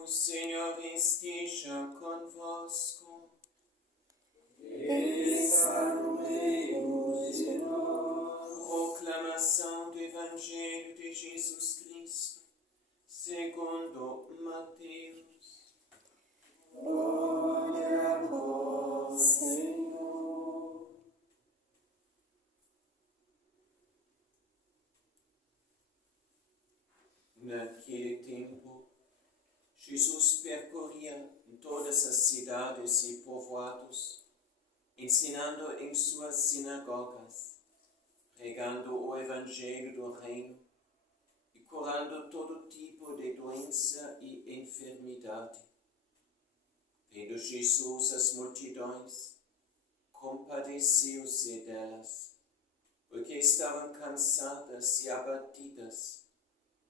O Senhor esteja convosco. Ele está no meio de nós. Proclamação do Evangelho de Jesus Cristo, segundo Mateus. Glória a vós, Senhor. Naquele tempo, Jesus percorria todas as cidades e povoados, ensinando em suas sinagogas, pregando o Evangelho do Reino e curando todo tipo de doença e enfermidade. Vendo Jesus as multidões, compadeceu-se delas, porque estavam cansadas e abatidas,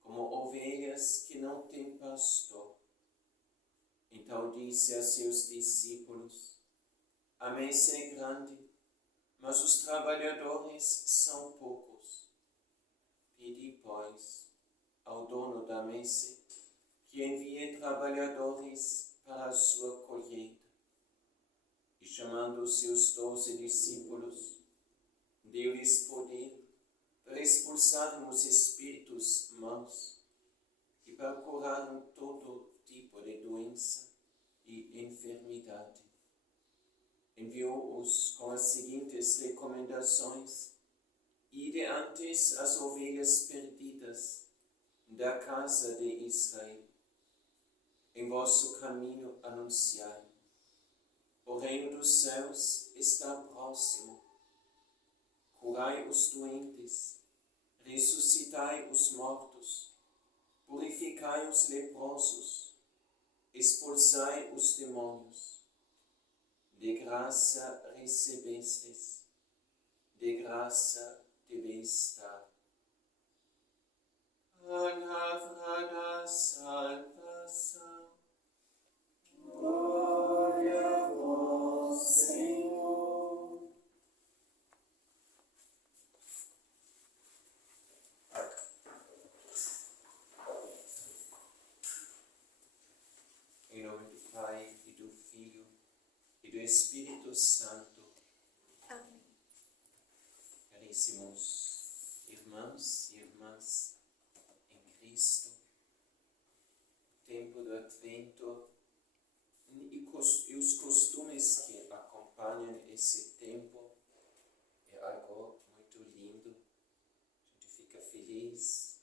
como ovelhas que não têm pastor. Então disse a seus discípulos: a messe é grande, mas os trabalhadores são poucos. Pedi, pois, ao dono da messe que envie trabalhadores para a sua colheita. E chamando os seus 12 discípulos, deu-lhes poder para expulsarem os espíritos maus e para curarem todo tipo de doença e enfermidade. Enviou-os com as seguintes recomendações: ide antes as ovelhas perdidas da casa de Israel. Em vosso caminho anunciai: o reino dos céus está próximo. Curai os doentes, ressuscitai os mortos, purificai os leprosos, expulsai os demônios. De graça recebestes, de graça deveis dar. Palavra da salvação. Glória a vós, Senhor. Em nome do Pai, e do Filho, e do Espírito Santo. Amém. Caríssimos irmãos e irmãs em Cristo, o tempo do Advento e os costumes que acompanham esse tempo é algo muito lindo. A gente fica feliz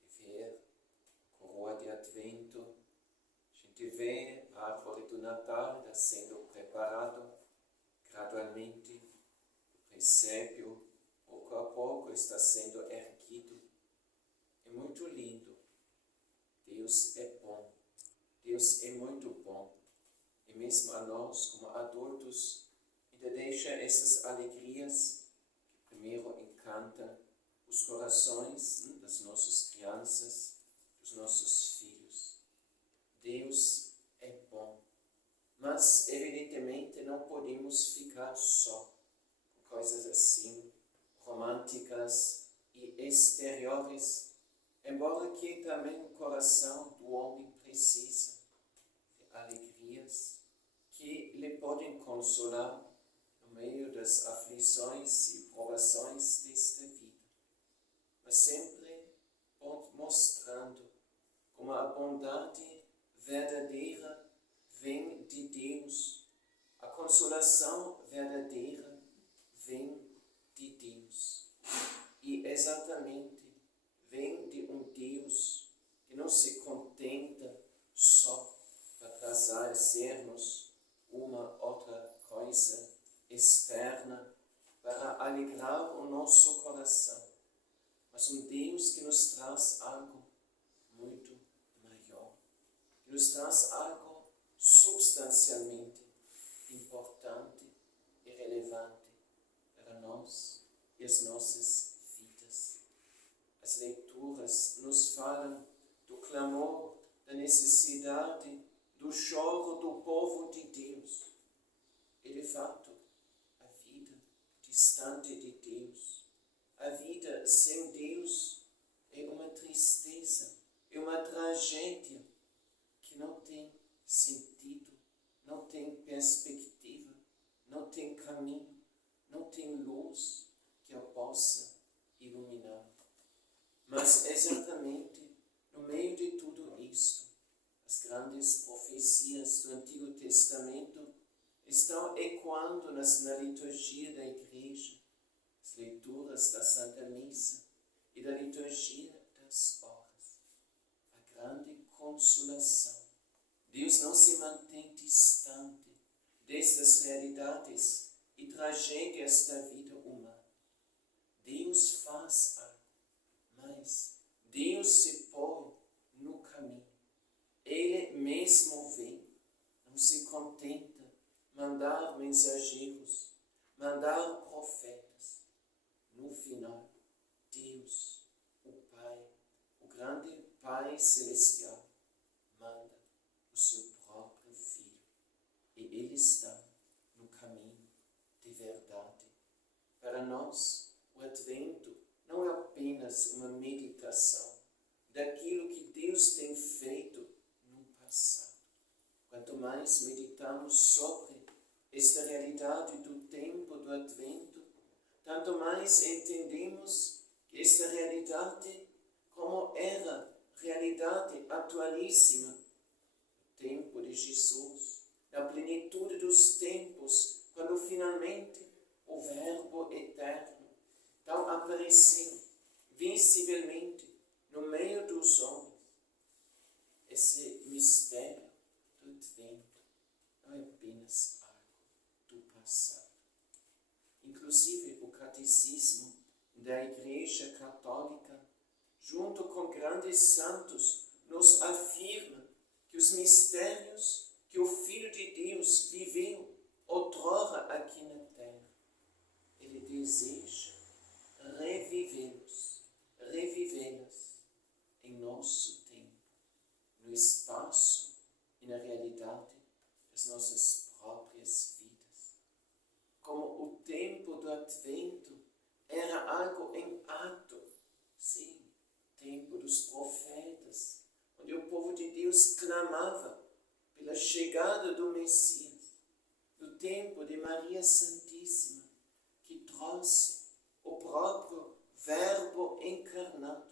de ver a coroa de Advento. A gente vê a árvore do Natal sendo preparado gradualmente. O presépio, pouco a pouco, está sendo erguido. É muito lindo. Deus é bom. Deus é muito bom. E mesmo a nós, como adultos, ainda deixa essas alegrias que primeiro encantam os corações das nossas crianças, dos nossos filhos. Deus é bom. Mas, evidentemente, não podemos ficar só com coisas assim, românticas e exteriores, embora que também o coração do homem precisa de alegrias que lhe podem consolar no meio das aflições e provações desta vida, mas sempre mostrando como a bondade verdadeira vem de Deus, a consolação verdadeira vem de Deus. E exatamente vem de um Deus que não se contenta só para trazer-nos uma outra coisa externa para alegrar o nosso coração, mas um Deus que nos traz algo muito maior, que nos traz algo substancialmente importante e relevante para nós e as nossas vidas. As leituras nos falam do clamor, da necessidade, do choro do povo de Deus. E de fato, a vida distante de Deus, a vida sem Deus é uma tristeza, é uma tragédia que não tem profecias do Antigo Testamento estão ecoando na liturgia da Igreja, as leituras da Santa Missa e da liturgia das horas. A grande consolação. Deus não se mantém distante destas realidades e tragédias da vida humana. Deus faz algo, mas Deus se põe no caminho. Ele mesmo vem, não se contenta mandar mensageiros, mandar profetas. No final, Deus, o Pai, o grande Pai Celestial, manda o seu próprio Filho. E Ele está no caminho de verdade. Para nós, o Advento não é apenas uma meditação daquilo que Deus tem feito no passado. Quanto mais meditamos sobre esta realidade do tempo do Advento, tanto mais entendemos que esta realidade, como era realidade atualíssima, no tempo de Jesus, na plenitude dos tempos, quando finalmente o Verbo eterno então apareceu visivelmente no meio dos homens. Esse mistério do Advento não é apenas algo do passado. Inclusive o catecismo da Igreja Católica, junto com grandes santos, nos afirma que os mistérios que o Filho de Deus viveu outrora aqui na terra, Ele deseja revivê-las em nosso tempo, no espaço e na realidade das nossas próprias vidas. Como o tempo do Advento era algo em ato, sim, tempo dos profetas, onde o povo de Deus clamava pela chegada do Messias, no tempo de Maria Santíssima, que trouxe o próprio Verbo encarnado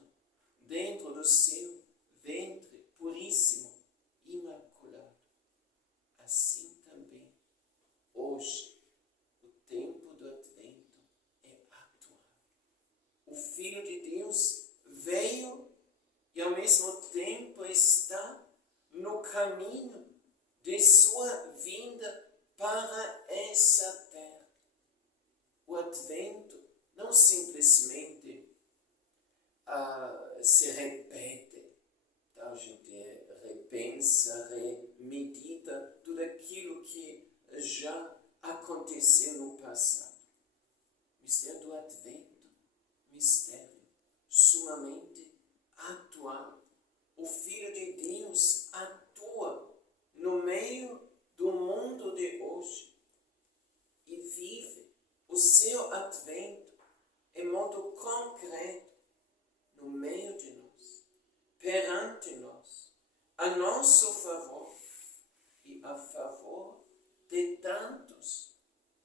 dentro do seu ventre puríssimo, imaculado. Assim também, hoje, o tempo do Advento é atual. O Filho de Deus veio e ao mesmo tempo está no caminho de sua vinda para essa terra. O Advento não simplesmente se repete, a gente repensa, remedita tudo aquilo que já aconteceu no passado. O mistério do Advento, mistério sumamente atual. O Filho de Deus atua no meio do mundo de hoje e vive o seu Advento em modo concreto no meio de nós, perante nós, a nosso favor e a favor de tantos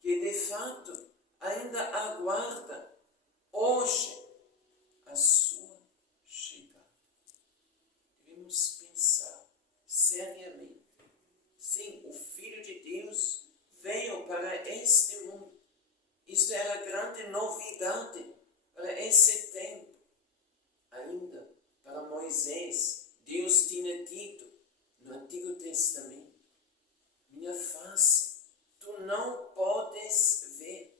que de fato ainda aguardam hoje a sua chegada. Devemos pensar seriamente. Sim, o Filho de Deus veio para este mundo. Isto era a grande novidade para esse tempo. Ainda para Moisés, Deus tinha dito no Antigo Testamento: minha face tu não podes ver.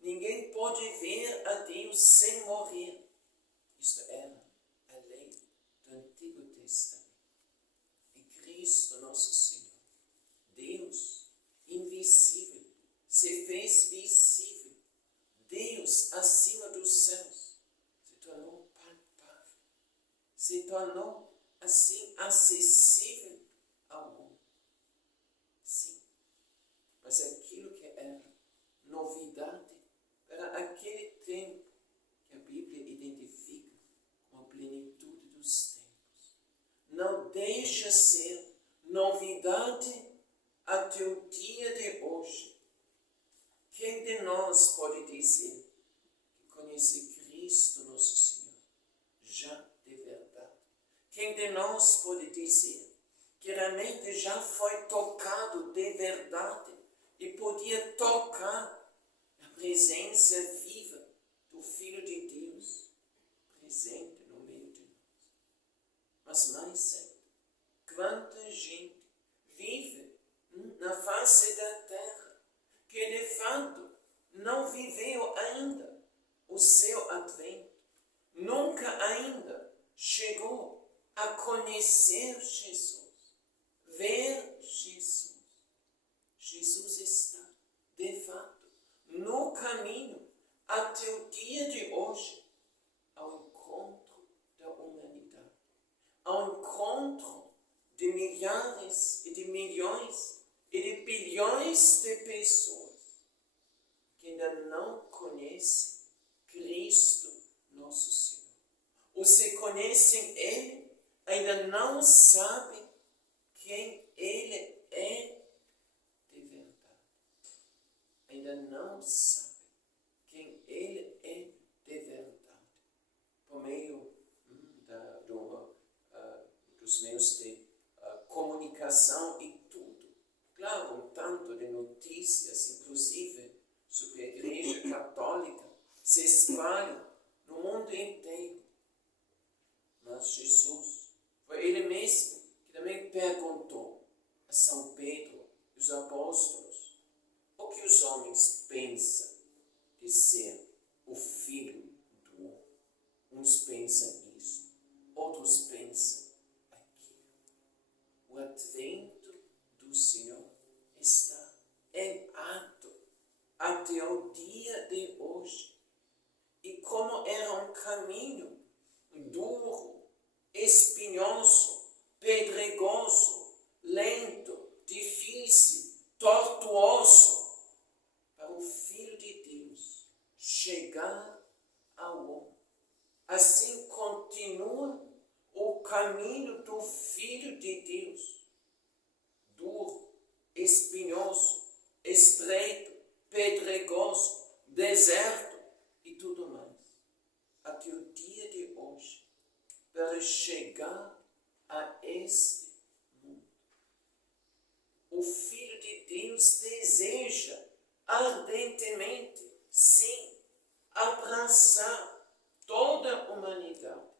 Ninguém pode ver a Deus sem morrer. Isto era a lei do Antigo Testamento. E Cristo, nosso Senhor, Deus invisível, se fez visível. Deus acima dos céus se tornou palpável, se tornou assim acessível ao mundo. Sim, mas aquilo que era novidade para aquele tempo que a Bíblia identifica como a plenitude dos tempos, não deixa ser novidade até o dia de hoje. Quem de nós pode dizer que conhece Cristo, nosso Senhor, já de verdade? Quem de nós pode dizer que realmente já foi tocado de verdade e podia tocar a presença viva do Filho de Deus presente no meio de nós. Mas mais ainda, quanta gente vive na face da terra que de fato não viveu ainda o seu advento, nunca ainda chegou a conhecer Jesus, ver Jesus. Jesus está, de fato, no caminho até o dia de hoje, ao encontro da humanidade, ao encontro de milhares e de milhões e de bilhões de pessoas que ainda não conhecem Cristo, nosso Senhor. Ou se conhecem Ele, ainda não sabem quem Ele é de verdade. Ainda não sabem quem Ele é de verdade. Por meio dos meios de comunicação e tudo. Claro, um tanto de notícias, inclusive, sobre a Igreja Católica, se espalham no mundo inteiro. Mas Jesus, foi Ele mesmo que também perguntou a São Pedro e os apóstolos o que os homens pensam de ser o Filho do Homem. Uns pensam isso, outros pensam aquilo. O advento do Senhor está em ato até o dia de hoje. E como era um caminho duro, espinhoso, pedregoso, lento, difícil, tortuoso, para o Filho de Deus chegar ao homem. Assim continua o caminho do Filho de Deus, duro, espinhoso, estreito, pedregoso, deserto e tudo mais, até o dia de hoje, para chegar a este mundo. O Filho de Deus deseja ardentemente, sim, abraçar toda a humanidade.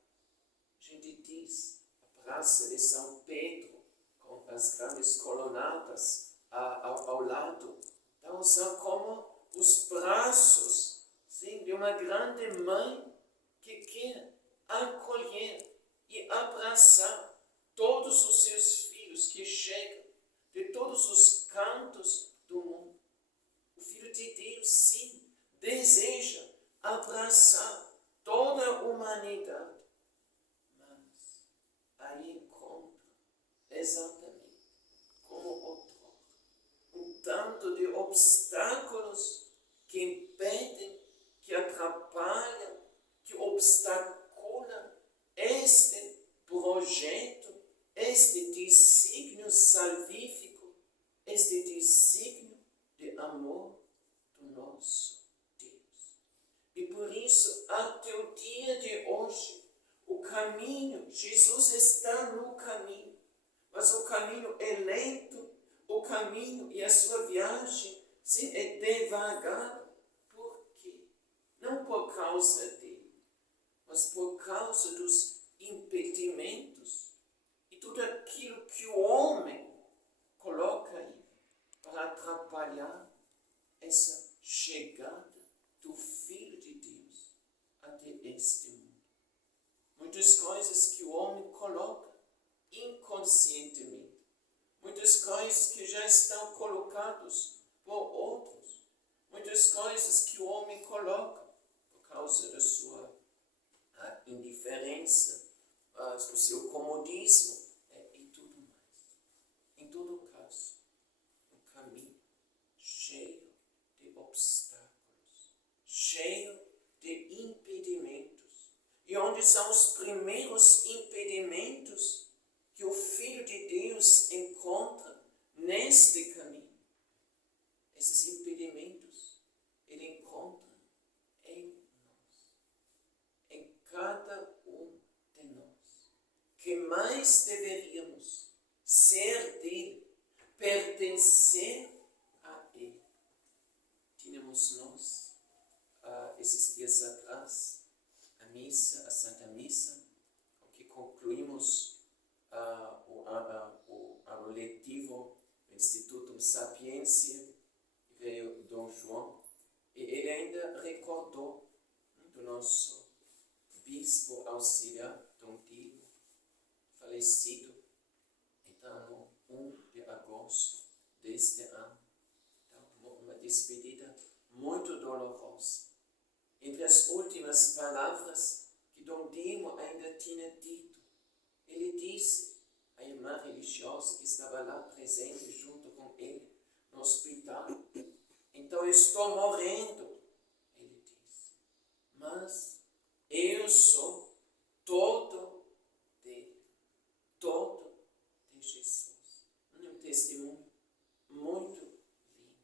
A gente diz, a praça de São Pedro, com as grandes colunadas ao lado, então são como os braços, sim, de uma grande mãe que quer acolher e abraçar todos os seus filhos que chegam de todos os cantos do mundo. O Filho de Deus, sim, deseja abraçar toda a humanidade, mas aí encontra exatamente como outrora um tanto de obstáculos que impedem, que atrapalham, que obstaculam este projeto, este desígnio salvífico, este desígnio de amor do nosso Deus. E por isso, até o dia de hoje, o caminho, Jesus está no caminho, mas o caminho é lento, o caminho e a sua viagem, sim, é devagar. Por quê? Não por causa dele, mas por causa dos impedimentos e tudo aquilo que o homem coloca aí para atrapalhar essa chegada do Filho de Deus até este mundo. Muitas coisas que o homem coloca inconscientemente, muitas coisas que já estão colocadas por outros, muitas coisas que o homem coloca por causa da sua indiferença, do seu comodismo e tudo mais. Em todo caso, um caminho cheio de obstáculos, cheio de impedimentos. E onde são os primeiros impedimentos que o Filho de Deus encontra neste caminho? Esses impedimentos ele encontra em nós, em cada um de nós, que mais deveríamos ser dele, pertencer a ele. Tínhamos nós, esses dias atrás, a Santa Missa, que concluímos o ano letivo do Instituto Sapiência, veio Dom João, e ele ainda recordou do nosso bispo auxiliar, Dom Diego, falecido, então, no 1 de agosto deste ano. Então, uma despedida muito dolorosa. Entre as últimas palavras que Dom Diego ainda tinha dito, ele disse à irmã religiosa que estava lá presente junto com ele no hospital: então eu estou morrendo, ele disse, mas eu sou todo dele, todo de Jesus. Um testemunho muito lindo.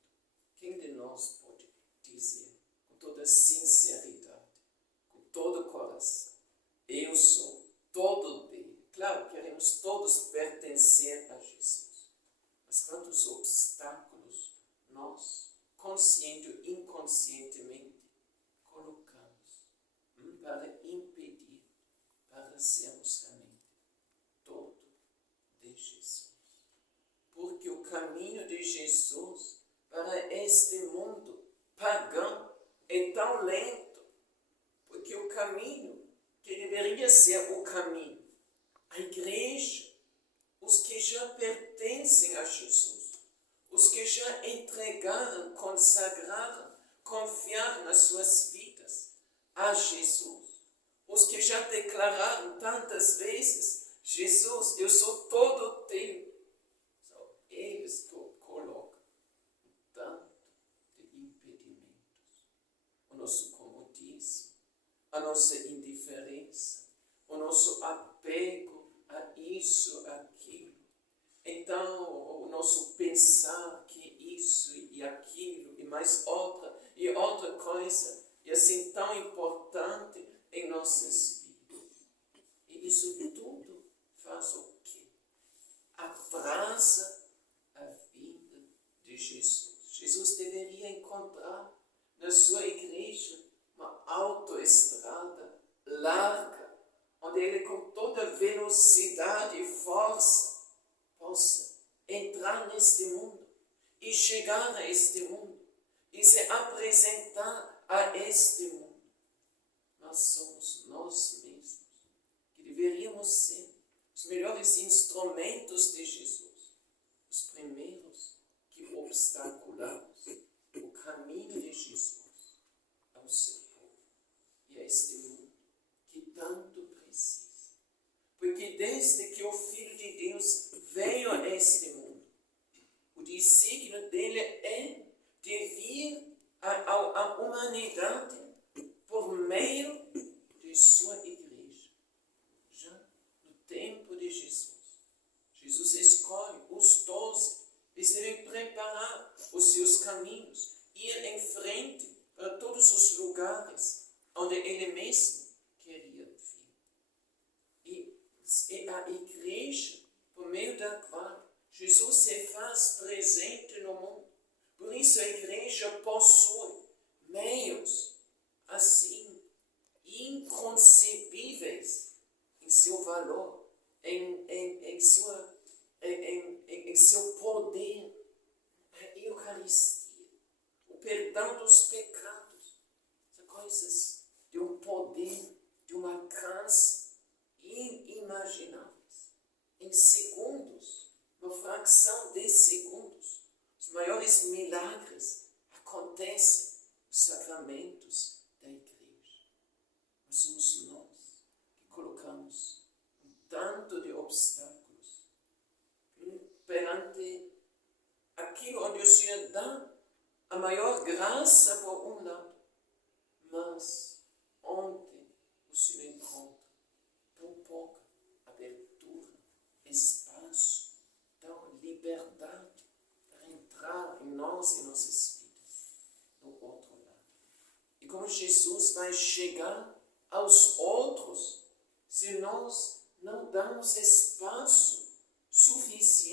Quem de nós pode dizer com toda sinceridade, com todo o coração, eu sou todo dele? Claro, queremos todos pertencer a Jesus, mas quantos obstáculos nós, consciente ou inconscientemente, colocamos para impedir, para sermos realmente todo de Jesus. Porque o caminho de Jesus para este mundo pagão é tão lento, porque o caminho que deveria ser o caminho, a igreja, os que já pertencem a Jesus, os que já entregaram, consagraram, confiaram nas suas vidas a Jesus, os que já declararam tantas vezes: Jesus, eu sou todo teu. Eles colocam tanto de impedimentos. O nosso comodismo, a nossa indiferença, o nosso apego a isso, aquilo. Então, o nosso pensar que isso e aquilo e mais outra coisa é assim tão importante em nossas vidas. E isso tudo faz o quê? Atrasa a vida de Jesus. Jesus deveria encontrar na sua igreja uma autoestrada larga, onde ele com toda velocidade e força possa entrar neste mundo e chegar a este mundo e se apresentar a este mundo. Nós somos nós mesmos que deveríamos ser os melhores instrumentos de Jesus, os primeiros que obstaculamos o caminho de Jesus ao seu povo e a este mundo que tanto precisa. Porque desde que o Filho de Deus veio a este mundo, o desígnio dele é de vir à humanidade por meio de sua igreja. Já no tempo de Jesus, Jesus escolhe os 12, eles devem preparar os seus caminhos, ir em frente para todos os lugares onde ele mesmo queria vir. E é a igreja, por meio da qual Jesus se faz presente no mundo. Por isso a igreja possui meios assim inconcebíveis em seu valor, em seu poder, a Eucaristia, o perdão dos pecados, são coisas de um poder, de um alcance inimagináveis. Em segundos, uma fração de segundos, os maiores milagres acontecem nos sacramentos da igreja. Mas somos nós que colocamos um tanto de obstáculos perante aquilo onde o Senhor dá a maior graça por um lado, mas onde o Senhor encontra tão pouca abertura, espaço, tão liberdade para entrar em nós e nossas vidas, no outro lado. E como Jesus vai chegar aos outros se nós não damos espaço suficiente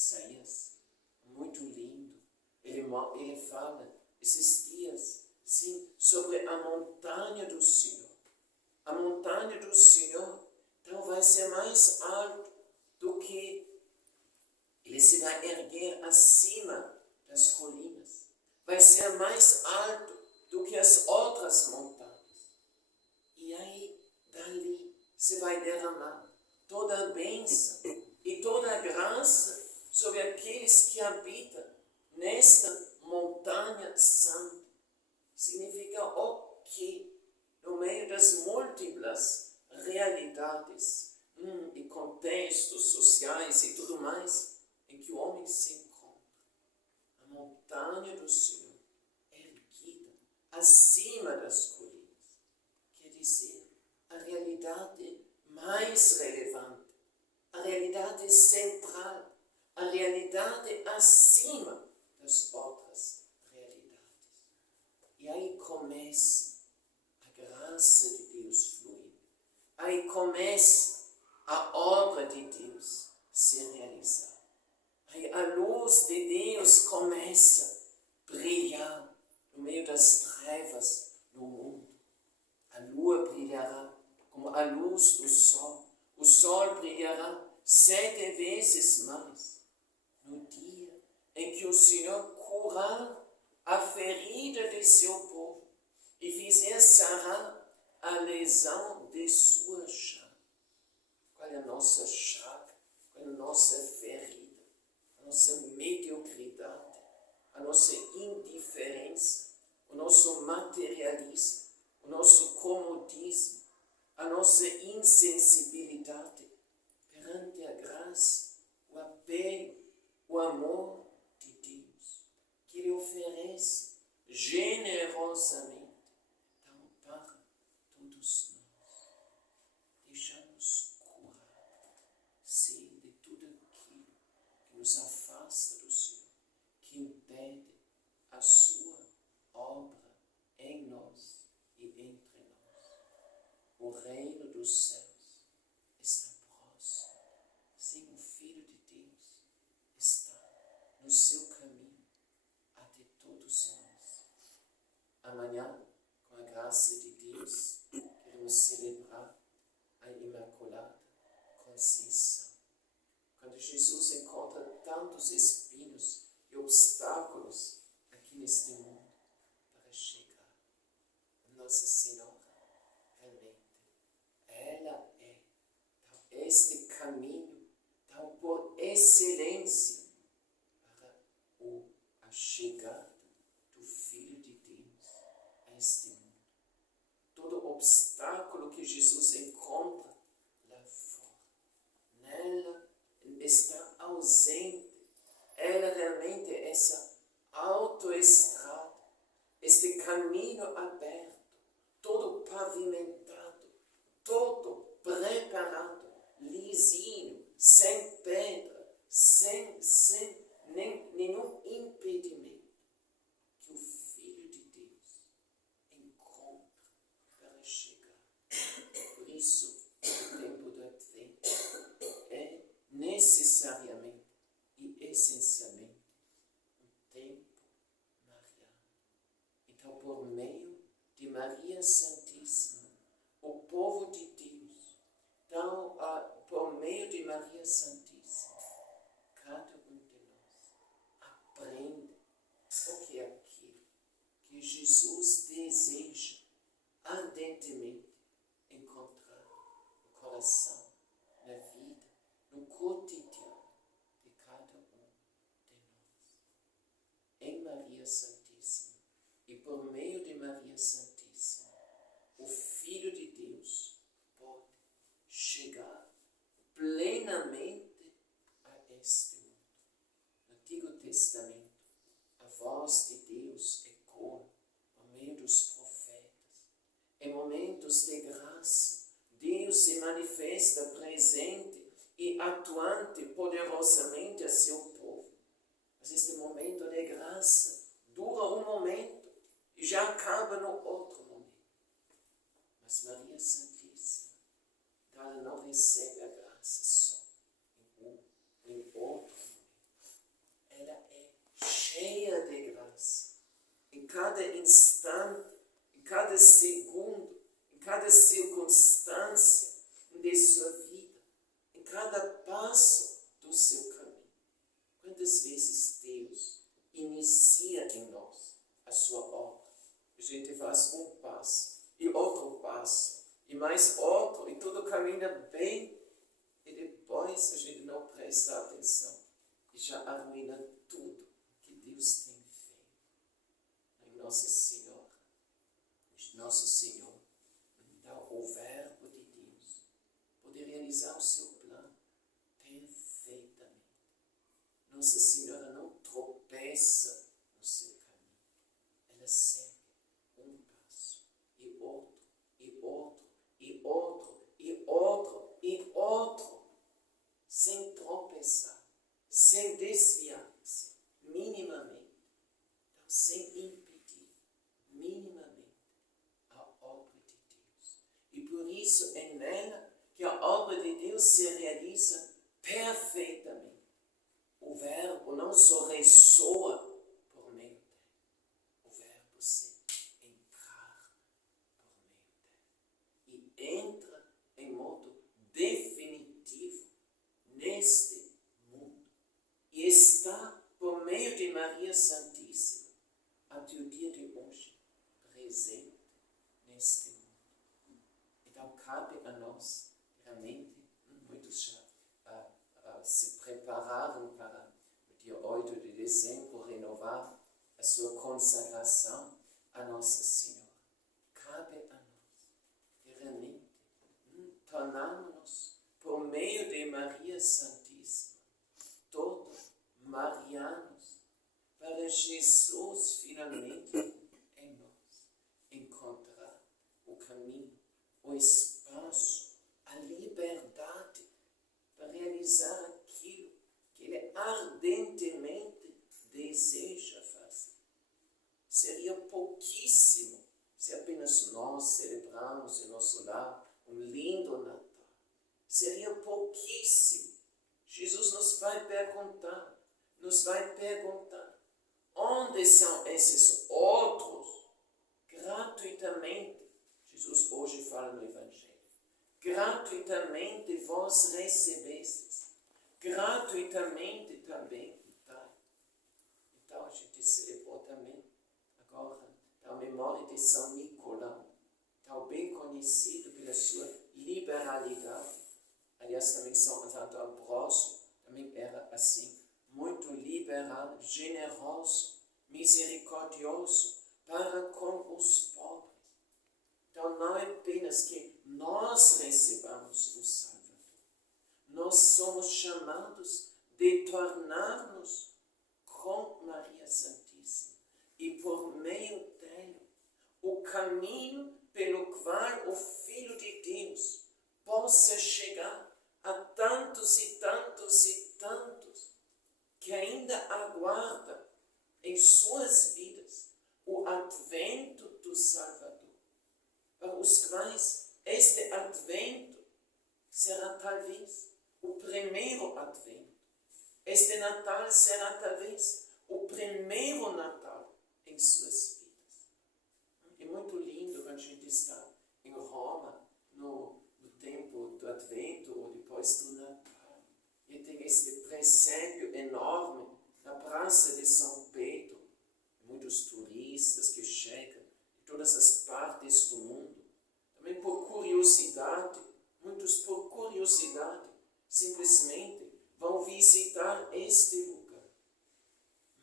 Isaías, muito lindo. Ele fala esses dias, sim, sobre a montanha do Senhor. A montanha do Senhor, então, vai ser mais alto do que ele se vai erguer acima das colinas. Vai ser mais alto do que as outras montanhas. E aí, dali, se vai derramar toda a bênção e toda a graça sobre aqueles que habitam nesta montanha santa. Significa o quê? No meio das múltiplas realidades e contextos sociais e tudo mais em que o homem se encontra. A montanha do Senhor, erguida acima das colinas, quer dizer, a realidade mais relevante, a realidade central, a realidade acima das outras realidades. E aí começa a graça de Deus fluir. Aí começa a obra de Deus ser realizada. Aí a luz de Deus começa a brilhar no meio das trevas no mundo. A lua brilhará como a luz do sol. O sol brilhará 7 vezes mais no dia em que o Senhor curar a ferida de seu povo e fizer sarar a lesão de sua chaga. Qual é a nossa chaga? Qual é a nossa ferida? A nossa mediocridade, a nossa indiferença, o nosso materialismo, o nosso comodismo, a nossa insensibilidade perante a graça, o apelo, o amor de Deus, que Ele oferece generosamente. Então, para todos nós, deixamos curar, sim, de tudo aquilo que nos afasta do Senhor, que impede a sua obra em nós e entre nós. O reino dos céus está próximo. Sim, o Filho de Deus está no seu caminho até todos nós. Amanhã, com a graça de Deus, queremos celebrar a Imaculada Conceição. Quando Jesus encontra tantos espinhos e obstáculos aqui neste mundo para chegar a Nossa Senhora, realmente, ela é este caminho tão por excelência para a chegada do Filho de Deus a este mundo. Todo obstáculo que Jesus encontra lá fora, nela está ausente. Ela realmente é essa autoestrada, este caminho aberto, todo pavimentado, todo preparado, lisinho, sem pedra, sem nenhum impedimento, que o Filho de Deus encontra para chegar. Por isso, o tempo do Advento é necessariamente e essencialmente um tempo mariano. Então, por meio de Maria Santíssima, o povo de Deus, então, por meio de Maria Santíssima, cada um de nós aprende o que é aquilo que Jesus deseja ardentemente encontrar no coração, na vida, no cotidiano de cada um de nós. Em Maria Santíssima e por meio de Maria Santíssima, o Filho de Deus pode chegar plenamente a este mundo. No Antigo Testamento, a voz de Deus ecoa por meio dos profetas. Em momentos de graça, Deus se manifesta presente e atuante poderosamente a seu povo. Mas este momento de graça dura um momento e já acaba no outro momento. Mas Maria Santíssima, ela não recebe a graça só em outro momento. cheia de graça. Em cada instante, em cada segundo, em cada circunstância de sua vida, em cada passo do seu caminho. Quantas vezes Deus inicia em nós a sua obra? A gente faz um passo, e outro passo, e mais outro, e tudo caminha bem, e depois a gente não presta atenção, e já arruina tudo que Deus tem feito. Em Nossa Senhora, Nosso Senhor, então o Verbo de Deus, pode realizar o seu plano perfeitamente. Nossa Senhora não tropeça no seu caminho. Ela segue um passo, e outro, e outro, e outro, e outro, e outro, sem tropeçar, sem desviar-se, minimamente, então, sem impedir, minimamente, a obra de Deus. E por isso é nela que a obra de Deus se realiza perfeitamente. O Verbo não só ressoa por meio dela, o Verbo se encarna por meio dela e entra em modo definitivo neste mundo e está por meio de Maria Santíssima até o dia de hoje presente neste mundo. Então cabe a nós realmente, muitos já se prepararam para o dia 8 de dezembro renovar a sua consagração a Nossa Senhora. Cabe a nós, realmente, tornarmos por meio de Maria Santíssima, todos marianos, para Jesus finalmente em nós encontrar o caminho, o espaço, a liberdade para realizar aquilo que Ele ardentemente deseja fazer. Seria pouquíssimo se apenas nós celebrarmos em nosso lar um lindo Natal. Seria pouquíssimo. Jesus nos vai perguntar, onde são esses outros? Gratuitamente, Jesus hoje fala no Evangelho, gratuitamente vós recebestes, gratuitamente também dai. Então a gente celebrou também agora a memória de São Nicolau, tão bem conhecido pela sua liberalidade. Aliás, também São Santo Ambrósio também era assim, muito liberal, generoso, misericordioso para com os pobres. Então não é apenas que nós recebamos o Salvador, nós somos chamados de tornar-nos com Maria Santíssima e por meio dela o caminho pelo qual o Filho de Deus possa chegar a tantos e tantos e tantos que ainda aguardam em suas vidas o advento do Salvador, para os quais este advento será talvez o primeiro advento. Este Natal será talvez o primeiro Natal em suas vidas. É muito lindo quando a gente está em Roma, no tempo do Advento ou depois do Natal. E tem este presépio enorme na Praça de São Pedro. Muitos turistas que chegam de todas as partes do mundo. Também por curiosidade, muitos por curiosidade, simplesmente vão visitar este lugar.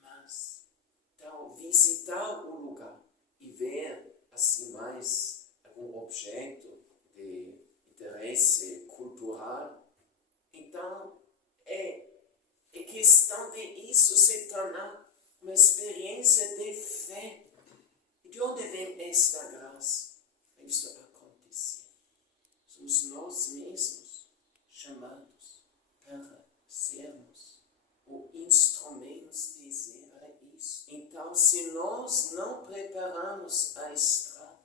Mas, então, visitar o lugar e ver assim mais algum objeto de interesse cultural, então é questão de isso se tornar uma experiência de fé. E de onde vem esta graça para isso acontecer? Somos nós mesmos chamados para sermos o instrumentos de Deus para isso. Então, se nós não preparamos a estrada,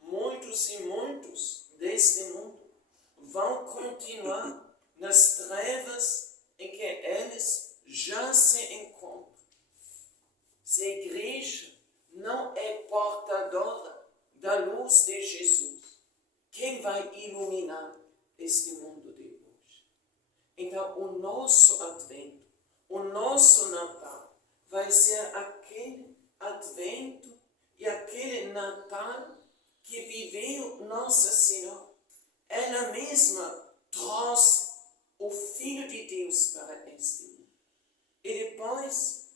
muitos e muitos deste mundo vão continuar nas trevas em que eles já se encontram. se a igreja não é portadora da luz de Jesus, quem vai iluminar este mundo de hoje? Então, o nosso advento, o nosso Natal, vai ser aquele advento e aquele Natal que viveu Nossa Senhora. Ela mesma trouxe o Filho de Deus para este mundo. E depois,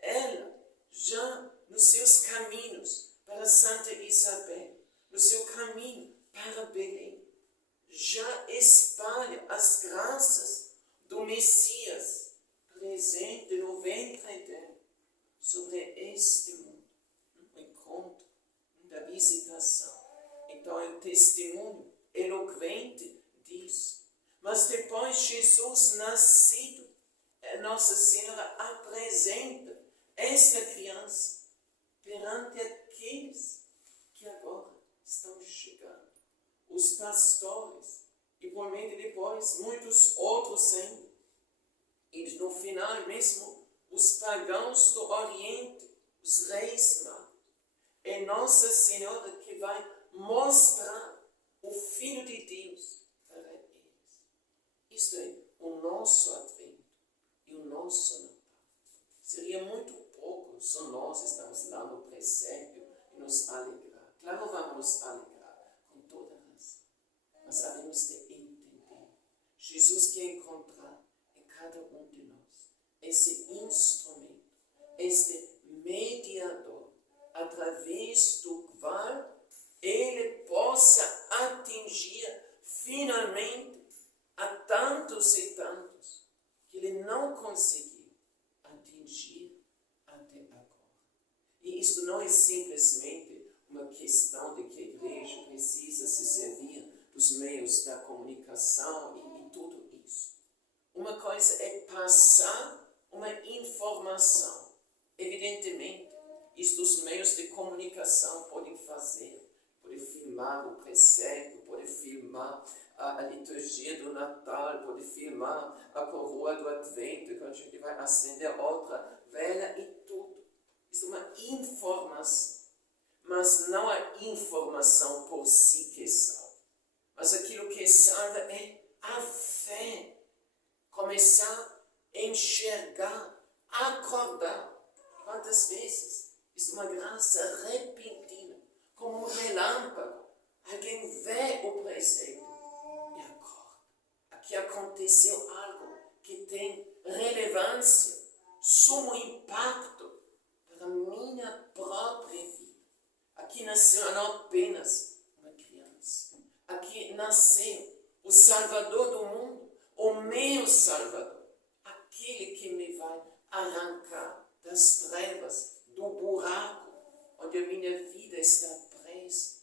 ela, já nos seus caminhos para Santa Isabel, no seu caminho para Belém, já espalha as graças do Messias presente no ventre dela sobre este mundo. O encontro da visitação. Então é um testemunho eloquente disso. Mas depois Jesus nascido, Nossa Senhora apresenta esta criança perante aqueles que agora estão chegando. Os pastores, e por meio depois muitos outros ainda. E no final mesmo, os pagãos do Oriente, os reis magos. É Nossa Senhora que vai mostrar o Filho de Deus para eles. Isto é o nosso advento e o nosso Natal. Seria muito pouco só nós estamos lá no presépio e nos alegrar. Claro, vamos nos alegrar com toda razão. Mas havemos de entender. Jesus quer encontrar em cada um de nós esse instrumento, este mediador, através do qual ele possa atingir finalmente a tantos e tantos que ele não conseguiu atingir até agora. E isso não é simplesmente uma questão de que a igreja precisa se servir dos meios da comunicação e tudo isso. Uma coisa é passar uma informação. Evidentemente, isso os meios de comunicação podem fazer. Pode filmar o presépio, pode filmar a liturgia do Natal, pode filmar a coroa do Advento, quando a gente vai acender outra vela e tudo. Isso é uma informação. Mas não a informação por si que salva. Mas aquilo que salva é a fé. Começar a enxergar, acordar. Quantas vezes? Isso é uma graça repentina, como um relâmpago. Alguém vê o presépio e acorda. Aqui aconteceu algo que tem relevância, sumo impacto para a minha própria vida. Aqui nasceu não apenas uma criança. Aqui nasceu o Salvador do mundo, o meu Salvador. Aquele que me vai arrancar das trevas, do buraco onde a minha vida está presa.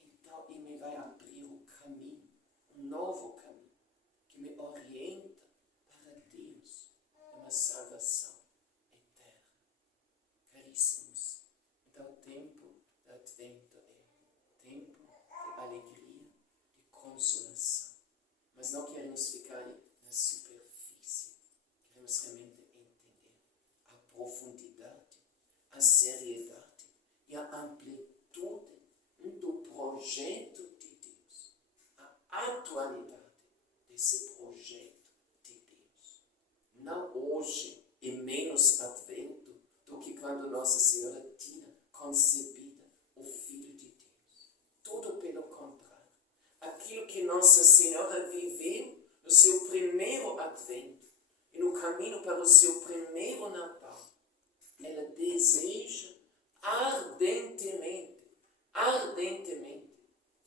Então, ele me vai abrir o caminho, um novo caminho, que me orienta para Deus, uma salvação eterna. Caríssimos, então o tempo do Advento é tempo de alegria, de consolação. Mas não queremos ficar na superfície, queremos realmente entender a profundidade, a seriedade e a amplitude do projeto de Deus, a atualidade desse projeto de Deus. Não hoje é menos advento do que quando Nossa Senhora tinha concebida o Filho de Deus. Tudo pelo contrário. Aquilo que Nossa Senhora viveu no seu primeiro advento e no caminho para o seu primeiro Natal, ela deseja ardentemente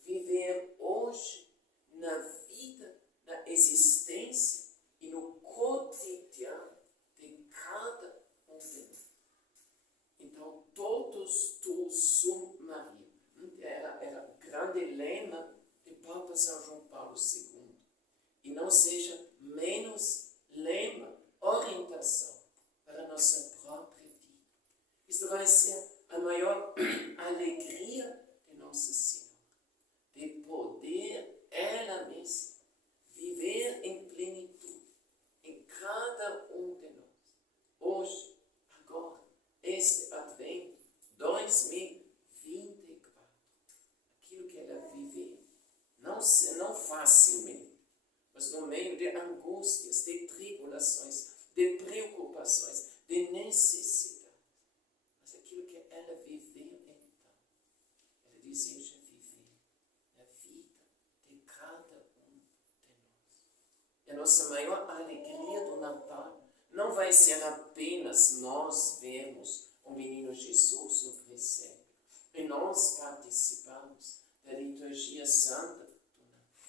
viver hoje na vida, na existência e no cotidiano de cada um de nós. Então, todos tu sum Maria. Era o grande lema de Papa São João Paulo II. E não seja menos lema, orientação para a nossa própria vida. Isto vai ser a maior alegria de Nossa Senhora, de poder ela mesma viver em plenitude em cada um de nós, hoje, agora, não facilmente, mas no meio de angústias, de tribulações, de preocupações, de necessidades. Mas aquilo que ela viveu então, ela deseja viver na vida de cada um de nós. E a nossa maior alegria do Natal não vai ser apenas nós vermos o menino Jesus no presépio e nós participarmos da liturgia santa do Natal,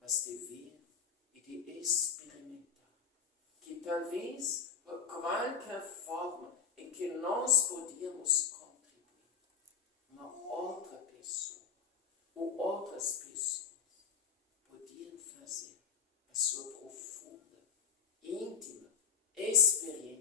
mas de ver e de experimentar que talvez, por qualquer forma em que nós podíamos contribuir, uma outra pessoa ou outras pessoas podiam fazer a sua profunda, íntima experiência